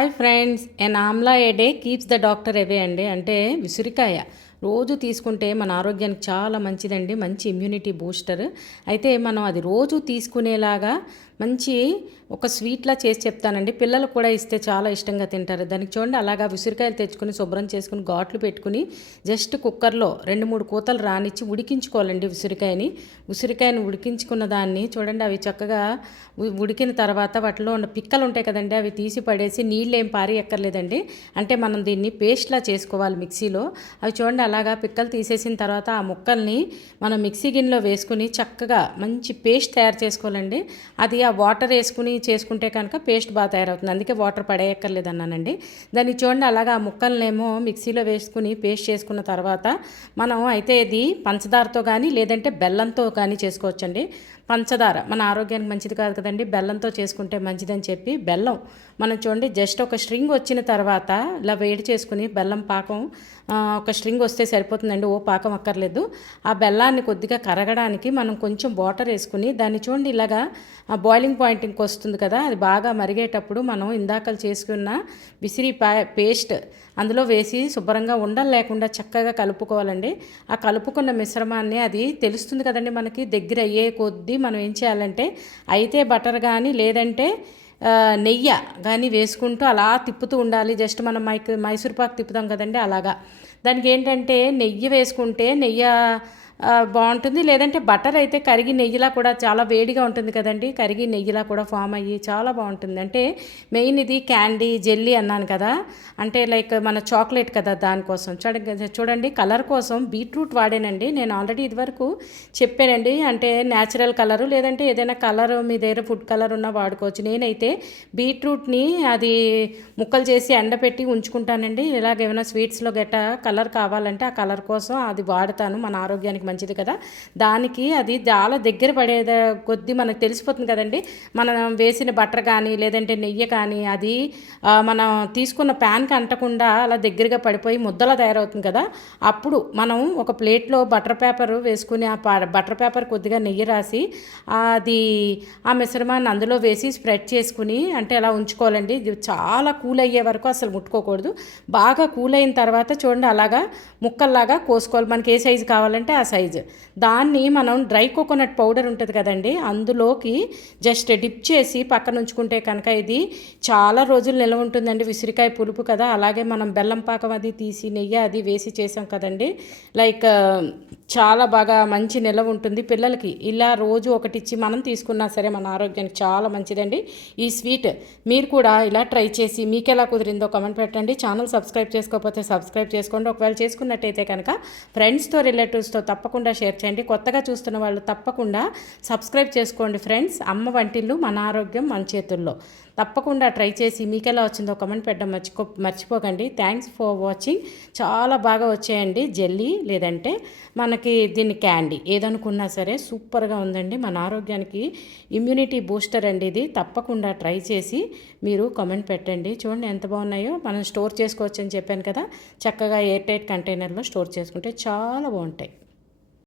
Hi friends, an amla a day keeps the doctor away అండి. అంటే ఉసిరికాయ రోజు తీసుకుంటే మన ఆరోగ్యానికి చాలా మంచిదండి. మంచి ఇమ్యూనిటీ బూస్టర్. అయితే మనం అది రోజు తీసుకునేలాగా మంచి ఒక స్వీట్లా చేసి చెప్తానండి. పిల్లలకు కూడా ఇస్తే చాలా ఇష్టంగా తింటారు. దానికి చూడండి, అలాగా ఉసిరికాయలు తెచ్చుకుని శుభ్రం చేసుకుని ఘాట్లు పెట్టుకుని జస్ట్ కుక్కర్లో 2-3 కూతలు రానిచ్చి ఉడికించుకోవాలండి. ఉసిరికాయని ఉడికించుకున్న దాన్ని చూడండి, అవి చక్కగా ఉడికిన తర్వాత వాటిలో ఉన్న పిక్కలు ఉంటాయి కదండి, అవి తీసి పడేసి నీళ్ళు ఏం పారేయక్కర్లేదండి. అంటే మనం దీన్ని పేస్ట్లా చేసుకోవాలి మిక్సీలో. అవి చూడండి, అలాగా పిక్కలు తీసేసిన తర్వాత ఆ ముక్కల్ని మనం మిక్సీ గిన్నెలో వేసుకుని చక్కగా మంచి పేస్ట్ తయారు చేసుకోవాలండి. అది ఆ వాటర్ వేసుకుని చేసుకుంటే కనుక పేస్ట్ బాగా తయారవుతుంది. అందుకే వాటర్ పడేయక్కర్లేదు అన్నానండి. దాన్ని చూడండి, అలాగా ఆ ముక్కలనేమో మిక్సీలో వేసుకుని పేస్ట్ చేసుకున్న తర్వాత మనం అయితే ఇది పంచదారతో కానీ లేదంటే బెల్లంతో కానీ చేసుకోవచ్చండి. పంచదార మన ఆరోగ్యానికి మంచిది కాదు కదండి, బెల్లంతో చేసుకుంటే మంచిదని చెప్పి బెల్లం మనం చూడండి జస్ట్ ఒక స్ట్రింగ్ వచ్చిన తర్వాత ఇలా వేడి చేసుకుని బెల్లం పాకం ఒక స్ట్రింగ్ వస్తే సరిపోతుందండి, ఓ పాకం అక్కర్లేదు. ఆ బెల్లాన్ని కొద్దిగా కరగడానికి మనం కొంచెం వాటర్ వేసుకుని దాన్ని చూడండి ఇలాగా బాయిలింగ్ పాయింట్కి వస్తుంది కదా, అది బాగా మరిగేటప్పుడు మనం ఇందాకలు చేసుకున్న విసిరి పేస్ట్ అందులో వేసి శుభ్రంగా ఉండలు లేకుండా చక్కగా కలుపుకోవాలండి. ఆ కలుపుకున్న మిశ్రమాన్ని అది తెలుస్తుంది కదండి మనకి, దగ్గర అయ్యే కొద్దీ మనం ఏం చేయాలంటే అయితే బటర్ కానీ లేదంటే నెయ్యి కానీ వేసుకుంటూ అలా తిప్పుతూ ఉండాలి. జస్ట్ మనం మైసూర్ పాక్ తిప్పుతాం కదండి, అలాగా. దానికి ఏంటంటే నెయ్యి వేసుకుంటే నెయ్యి బాగుంటుంది, లేదంటే బటర్ అయితే కరిగి నెయ్యిలా కూడా చాలా వేడిగా ఉంటుంది కదండి, కరిగి నెయ్యిలా కూడా ఫామ్ అయ్యి చాలా బాగుంటుంది. అంటే మెయిన్ ఇది క్యాండీ జెల్లీ అన్నాను కదా, అంటే లైక్ మన చాక్లెట్ కదా, దానికోసం చూడండి కలర్ కోసం బీట్రూట్ వాడానండి. నేను ఆల్రెడీ ఇదివరకు చెప్పానండి, అంటే న్యాచురల్ కలరు లేదంటే ఏదైనా కలర్ మీ దగ్గర ఫుడ్ కలర్ ఉన్నా వాడుకోవచ్చు. నేనైతే బీట్రూట్ని అది ముక్కలు చేసి ఎండపెట్టి ఉంచుకుంటానండి. ఇలాగేమైనా స్వీట్స్లో గట్ట కలర్ కావాలంటే ఆ కలర్ కోసం అది వాడతాను. మన ఆరోగ్యానికి మంచిది కదా. దానికి అది చాలా దగ్గర పడే కొద్దీ మనకు తెలిసిపోతుంది కదండి, మనం వేసిన బటర్ కానీ లేదంటే నెయ్యి కానీ అది మనం తీసుకున్న ప్యాన్కి అంటకుండా అలా దగ్గరగా పడిపోయి ముద్దలా తయారవుతుంది కదా. అప్పుడు మనం ఒక ప్లేట్లో బటర్ పేపర్ వేసుకుని ఆ బటర్ పేపర్ కొద్దిగా నెయ్యి రాసి అది ఆ మిశ్రమాన్ని అందులో వేసి స్ప్రెడ్ చేసుకుని అంటే అలా ఉంచుకోవాలండి. ఇది చాలా కూల్ అయ్యే వరకు అసలు ముట్టుకోకూడదు. బాగా కూల్ అయిన తర్వాత చూడండి అలాగా ముక్కల్లాగా కోసుకోవాలి. మనకి ఏ సైజు కావాలంటే ఆ సైజు. దాన్ని మనం డ్రై కోకోనట్ పౌడర్ ఉంటుంది కదండి, అందులోకి జస్ట్ డిప్ చేసి పక్కన ఉంచుకుంటే కనుక ఇది చాలా రోజులు నిల్వ ఉంటుందండి. ఉసిరికాయ పులుపు కదా, అలాగే మనం బెల్లం పాకం అది తీసి నెయ్యి అది వేసి చేసాం కదండి, లైక్ చాలా బాగా మంచి నిల్వ ఉంటుంది. పిల్లలకి ఇలా రోజు ఒకటిచ్చి మనం తీసుకున్నా సరే మన ఆరోగ్యానికి చాలా మంచిదండి ఈ స్వీట్. మీరు కూడా ఇలా ట్రై చేసి మీకు ఎలా కుదిరిందో కామెంట్ పెట్టండి. ఛానల్ సబ్స్క్రైబ్ చేసుకోకపోతే సబ్స్క్రైబ్ చేసుకోండి. ఒకవేళ చేసుకున్నట్టయితే కనుక ఫ్రెండ్స్తో రిలేటివ్స్తో తప్పకుండా షేర్ చేయండి. కొత్తగా చూస్తున్న వాళ్ళు తప్పకుండా సబ్స్క్రైబ్ చేసుకోండి ఫ్రెండ్స్. అమ్మ వంటిల్లు మన ఆరోగ్యం మన చేతుల్లో. తప్పకుండా ట్రై చేసి మీకు ఎలా వచ్చిందో కామెంట్ పెట్టడం మర్చిపోకండి. Thanks for watching. చాలా బాగా వచ్చాయండి జెల్లీ లేదంటే మనకి దీన్ని క్యాండీ ఏదనుకున్నా సరే సూపర్గా ఉందండి. మన ఆరోగ్యానికి ఇమ్యూనిటీ బూస్టర్ అండి ఇది. తప్పకుండా ట్రై చేసి మీరు కామెంట్ పెట్టండి. చూడండి ఎంత బాగున్నాయో. మనం స్టోర్ చేసుకోవచ్చు అని చెప్పాను కదా, చక్కగా ఎయిర్ టైట్ కంటైనర్లో స్టోర్ చేసుకుంటే చాలా బాగుంటాయి.